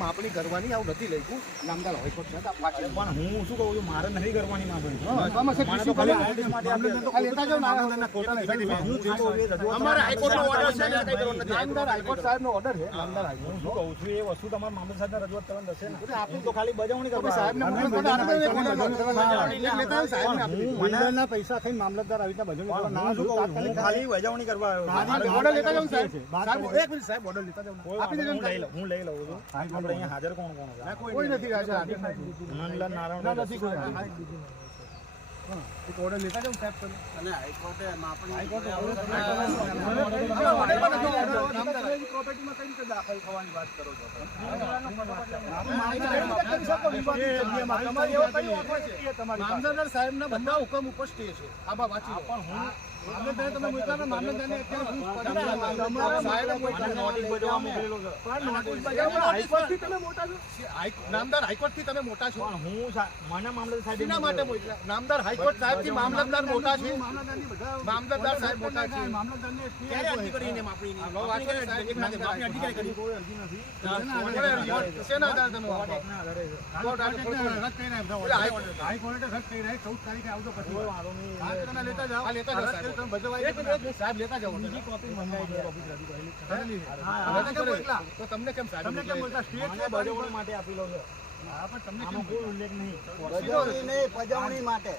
માપણી કરવાની આવું નથી લખ્યું નામદાર હાઈકોર્ટ હું શું કહું છું મારે નહીં કરવાની હાઈકોર્ટ સાહેબ નો ઓર્ડર છે નામદાર હાઈકોર્ટ શું કહું છું એ વસ્તુ તમારે મામલતદાર સાહેબ રજૂઆત કરવાની થશે ને આપણે તો ખાલી બજાવણી કરવા સાહેબ મંડળના પૈસા થઈને મામલતદાર આવી રીતના બજાવણી ના શું કહું ખાલી બજાવણી કરવા ઓર્ડર લેતા જાઉં સાહેબ એક મિનિટ સાહેબ ઓર્ડર લેતા જાઉં હું લઈ લઉં છું આપણે અહીંયા હાજર કોણ કોણ છે કોઈ નથી હાજર નંદલાલ નારાયણ નથી કોઈ એક ઓર્ડર લેતા જાઉં સાહેબ અને હાઈકોર્ટે માપણી પ્રોપર્ટીમાં કઈ રીતે દાખલ થવાની વાત કરો છો મામલતદાર સાહેબના બધા હુકમ ઉપર સ્ટે છે આમાં વાંચી પણ હું મામલતદાર તમે મોકલા મામલતદારને નામદાર હાઈકોર્ટ થી તમે મોટા છો હું માના મામલતદાર સાહેબ એના માટે મોકલા નામદાર હાઈકોર્ટ સાહેબ થી મામલતદાર મોટા છે મામલતદાર સાહેબ મોટા છે મામલતદારને ક્યારે અરજી કરીને માપણીની માપણી અરજી કરી કોઈ અરજી નથી શેના આધારે તમે હાઈકોર્ટે રદ કરી રહ્યા 14 તારીખે આવજો પછી તમે લેતા જાઓ સાહેબ લેતા જાઓ બીજી કોપી મંગાવી તો તમને કેમ તમને કેમ બોલતા સ્ટેટ છે બજાવણી માટે આપી લો છો હા પણ તમને કેમ કોઈ ઉલ્લેખ નહીં બજાવણી માટે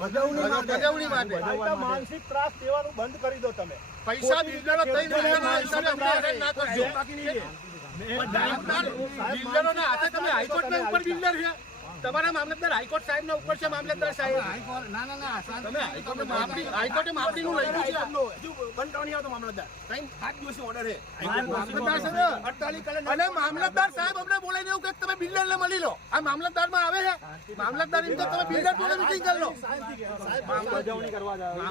બજાવણી માટે માનસિક ત્રાસ દેવાનું બંધ કરી દો તમે પૈસા બિલ્ડરો થઈ ના કરજો બિલ્ડરોના હાથે તમે હાઈકોર્ટના ઉપર બિલ્ડર છે તમારા મામલતદાર હાઈકોર્ટ સાહેબ ના ઉપર છે મામલતદાર સાહેબ તમે હાઈકોર્ટે માપણીનું લખ્યું છે હજુ બંધ કરવાની આવતો મામલતદાર 7 દિવસનો ઓર્ડર છે મામલતદાર સાહેબ 48 કલાક અને મામલતદાર સાહેબ અમને બોલાઈને એવું કે તમે બિલ્ડર ને મળી લો આ મામલતદાર માં આવે છે મામલતદાર એમ તો તમે બિલ્ડર જોડે મીટિંગ કરી લો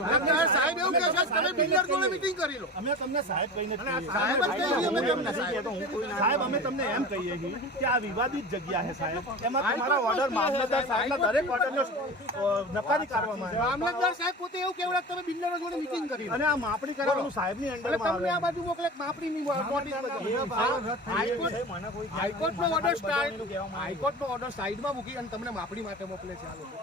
મામલતદાર સાહેબ એવું કહે છે તમે બિલ્ડર જોડે મીટિંગ કરી લો અમે તમને સાહેબ કહીને સાહેબ અમે તમને એમ કહીએ કે આ વિવાદિત જગ્યા છે સાહેબ એમાં તમારા ઓર્ડર મામલતદાર સાહેબના દરેક ઓર્ડરનો નકારી કરવામાં આવે મામલતદાર સાહેબ પોતે એવું કહેવડા તમે બિલ્ડરો જોડે મીટિંગ કરી અને આ માપણી કરવાનું સાહેબની અંડરમાં તમને આ બાજુ મોકલે માપણીની નોટિસ હાઈકોર્ટનો ઓર્ડર હાઈકોર્ટનો ઓર્ડર સાઈડમાં મૂકી અને તમને માપણી માટે મોકલે છે આ લોકો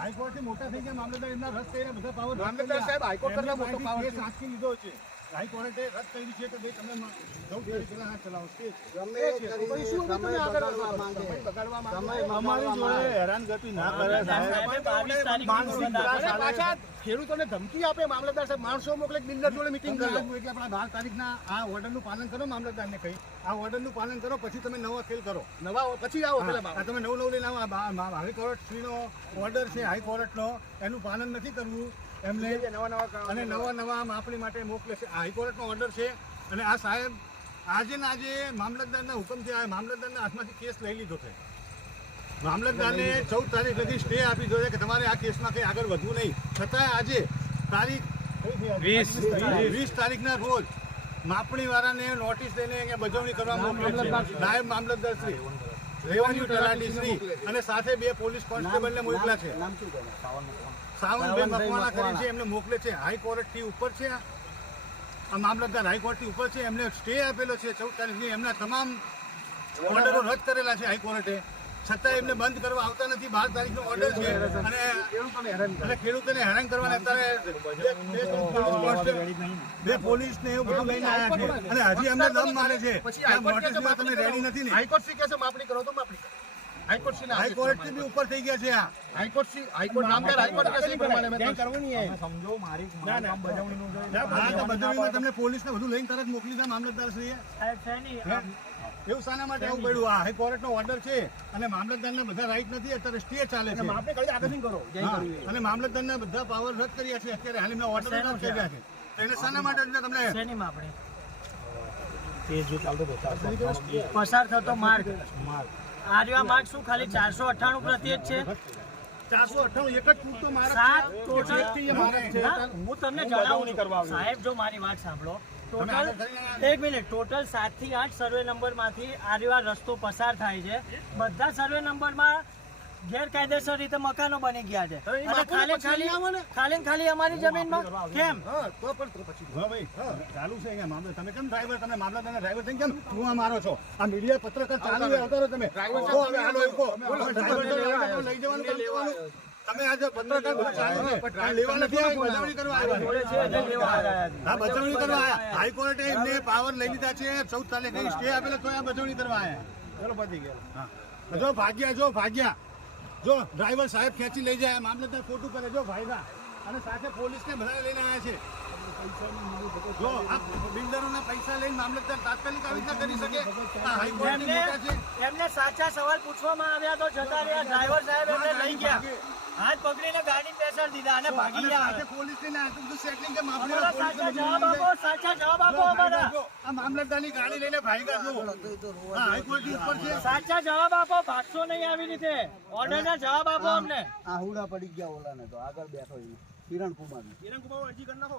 હાઈકોર્ટથી મોટા થઈ ગયા મામલતદાર એમના રદ થઈને બધા પાવર મામલતદાર સાહેબ હાઈકોર્ટ કરતા મોટો પાવર સાચી લીધો છે હાઈકોર્ટે રદ કરી છે કે ભાઈ તમે 9 તારીખ પહેલા હાથ ચલાવો ખેડૂતોને ધમકી આપે મામલતદાર સાહેબ માણસો મોકલે બિલ્ડર જોડે મીટિંગ કરો એટલે આપણા 12 તારીખના આ ઓર્ડરનું પાલન કરો મામલતદારને કહી આ ઓર્ડરનું પાલન કરો પછી તમે નવા ખેલ કરો નવા પછી આવો પેલા તમે નવું લઈને આવો હાઈકોર્ટ શ્રીનો ઓર્ડર છે હાઈકોર્ટનો એનું પાલન નથી કરવું એમને અને નવા માપણી માટે મોકલે છે હાઈકોર્ટનો ઓર્ડર છે અને આ સાહેબ આજે ને આજે મામલતદારના હુકમથી આ મામલતદારના હાથમાંથી કેસ લઈ લીધો છે મામલતદારને 14 તારીખ લગી સ્ટે આપી દીધો છે કે તમારે આ કેસમાં કંઈ આગળ વધવું નહીં છતાં આજે તારીખ 20 તારીખના રોજ માપણીવાળાને નોટિસ લઈને અહીંયા બજાવણી કરવા મોકલે છે નાયબ મામલતદાર શ્રી રેવન્યુ તલાટી શ્રી અને સાથે 2 પોલીસ કોન્સ્ટેબલને મોકલ્યા છે સાવનભાઈ મકવાણા કરી છે એમને મોકલે છે હાઈકોર્ટથી ઉપર છે આ મામલતદાર હાઈકોર્ટથી ઉપર છે એમને સ્ટે આપેલો છે 14 તારીખની એમના તમામ ઓર્ડરો રદ કરેલા છે હાઈકોર્ટે છતાં એમને બંધ કરવા આવતા નથી 12 તારીખનો ઓર્ડર છે અને ખેડૂતોને હેરાન કરવાને અત્યારે 2 પોલીસને એવું બધું લઈને આવ્યા છે અને હજી એમને દમ મારે છે નોટિસમાં તમે રેડી નથી ને હાઈકોર્ટ શી કહે છે માપણી કરો તો માપણી હાઈકોર્ટ થી ઉપર થઈ ગયા છે આ હાઈકોર્ટ નામદાર હાઈકોર્ટ કે પ્રમાણે મેં કરવાની છે સમજો મારી બજાવણીનું બજાવણીમાં તમને પોલીસને બધું લઈને તરત મોકલી દે મામલતદાર શ્રીએ સાહેબ છે નહીં એવું શાના માટે આવું પડ્યું આ હાઈકોર્ટનો ઓર્ડર છે અને મામલતદારને બધા રાઈટ નથી અત્યારે સ્ટે ચાલે છે આપણે કઈ આગળ કરો અને મામલતદારના બધા પાવર રદ કર્યા છે અત્યારે હાલ એમના ઓર્ડર રદ કર્યા છે એટલે શાના માટે તમને શેની માપણી તે જે ચાલતો પસાર થતો માર્ગ આર્યા માર્ગ શું ખાલી 498 પ્રત્યેક છે 498 એક જ પૂરતો માર્ગ 7 ટોટલ હું તમને જણાવું સાહેબ જો મારી વાત સાંભળો એક મિનિટ, ટોટલ 7 થી 8 સર્વે નંબરમાંથી આ રસ્તો પસાર થાય છે. બધા સર્વે નંબરમાં ગેરકાયદેસર રીતે મકાનો બની ગયા છે અને ખાલી અમારી જમીનમાં કેમ? ચાલુ છે અહીંયા મામલો. તમે કેમ ડ્રાઈવર, તમે મામલતદારના ડ્રાઈવર થઈને કેમ ઠુવા મારો છો? આ મીડિયા પત્રકાર ચાલુ છે, અવતારો તમે લઈ જવાનું કામ કરવાનું. તમે આજે પત્રકાર લેવા નથી આવ્યા, બચાવણી કરવા આવ્યા. હા, બચાવણી કરવા આવ્યા. હાઈકોર્ટે એમને પાવર લઈ લીધા છે. 14 તારીખે સ્ટે આપેલો તો આ બચાવણી કરવા આવ્યા. ચલો પતી ગયા. જો ભાગ્યા જો ડ્રાઈવર સાહેબ ખેંચી લઈ જાય, મામલતદાર ખોટું કરે. જો ભાઈના અને સાથે પોલીસને બધા લઈને આવ્યા છે. જો આ બિલ્ડરોના પૈસા લઈને મામલતદાર તાત્કાલિક આવી રીતના કરી શકે? આ હાઈકોર્ટની મોટા છે. એમને સાચા સવાલ પૂછવામાં આવ્યા તો જતા રહ્યા. ડ્રાઈવર સાહેબ એમને લઈ ગયા, હાથ પકડીને ગાડી પેસર દીધા અને ભાગી ગયા. પોલીસને સેટલિંગ કે સાચા જવાબ આપો, સાચા જવાબ આપો. અમારા આ મામલતદારની ગાડી લઈને ભાગ્યા છો. હા, હાઈકોર્ટની ઉપર છે. સાચા જવાબ આપો, ભાગશો નહીં આવી રીતે. ઓર્ડરના જવાબ આપો અમને. આહુડા પડી ગયા ઓલાને તો આગળ બેઠો કિરણ કુમાર અરજી કરી નાખો.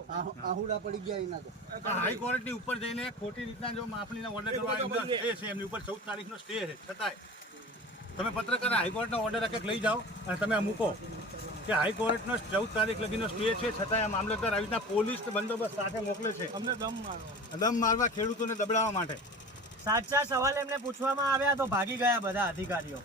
આહુડા પડી ગયા એના તો હાઈકોર્ટની ઉપર જઈને ખોટી રીતના જો માપણીના ઓર્ડર કરવા સ્ટે છે એમની ઉપર 14 તારીખનો સ્ટે છે. છતાંય તમે પત્રકાર હાઈકોર્ટનો ઓર્ડર એક એક લઈ જાઓ અને તમે આ મૂકો કે હાઈકોર્ટનો 14 તારીખ લગીનો સ્ટે છે. છતાંય આ મામલતદાર આવી રીતના પોલીસ બંદોબસ્ત સાથે મોકલે છે અમને દમ મારવા, ખેડૂતોને દબડાવવા માટે. સાચા સવાલ એમને પૂછવામાં આવ્યા તો ભાગી ગયા બધા અધિકારીઓ.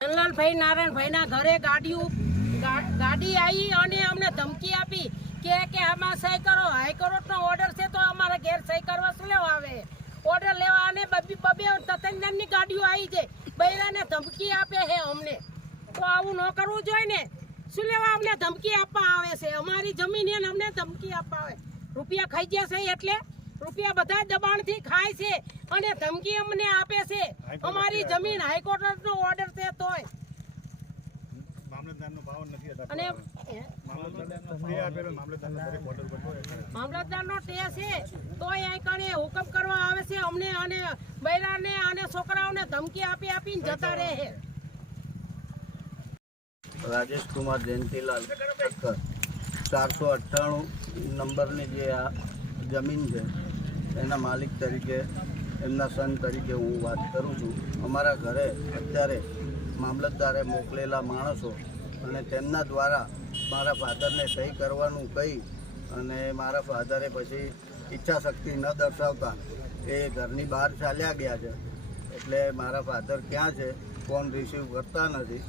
જનરલભાઈ નારાયણભાઈના ઘરે ગાડી આવી અને અમને ધમકી આપી કે આમાં સહી કરો. હાઈકોર્ટનો ઓર્ડર છે તો અમારે ઘેર સહી કરવા શું લેવા આવે? ઓર્ડર લેવા અને બબે તતંજનની ગાડીઓ આવી છે. બૈરાને ધમકી આપે છે અમને. તો આવું ન કરવું જોઈએ ને. શું લેવા અમને ધમકી આપવા આવે છે? અમારી જમીન એને અમને ધમકી આપવા આવે. રૂપિયા ખાઈ ગયા છે એટલે રૂપિયા બધા દબાણથી ખાય છે અને ધમકી અમને આપે છે. અમારી જમીન હાઈકોર્ટનો ઓર્ડર છે તોય મામલતદારનો પાવર નથી અને મામલતદારનો સ્ટે છે તોય અહીં કણે હુકમ કરવા આવે છે અમને અને બૈરાને અને છોકરાઓને ધમકી આપીને જતા રહે છે. રાજેશ કુમાર જયંતિલાલ ઠક્કર 498 નંબરની જે આ જમીન છે એના માલિક તરીકે, એમના સન તરીકે હું વાત કરું છું. અમારા ઘરે અત્યારે મામલતદારે મોકલેલા માણસો અને તેમના દ્વારા મારા ફાધરને સહી કરવાનું કહી અને મારા ફાધરે પછી ઈચ્છા શક્તિ ન દર્શાવતા એ ઘરની બહાર ચાલ્યા ગયા છે. એટલે મારા ફાધર ક્યાં છે, ફોન રિસીવ કરતા નથી.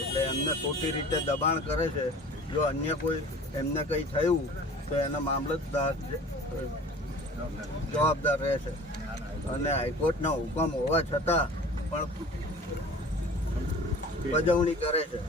એટલે એમને ખોટી રીતે દબાણ કરે છે. જો અન્ય કોઈ એમને કંઈ થયું તો એના મામલતદાર જવાબદાર રહેશે. અને હાઈકોર્ટના હુકમ હોવા છતાં પણ બજવણી કરે છે.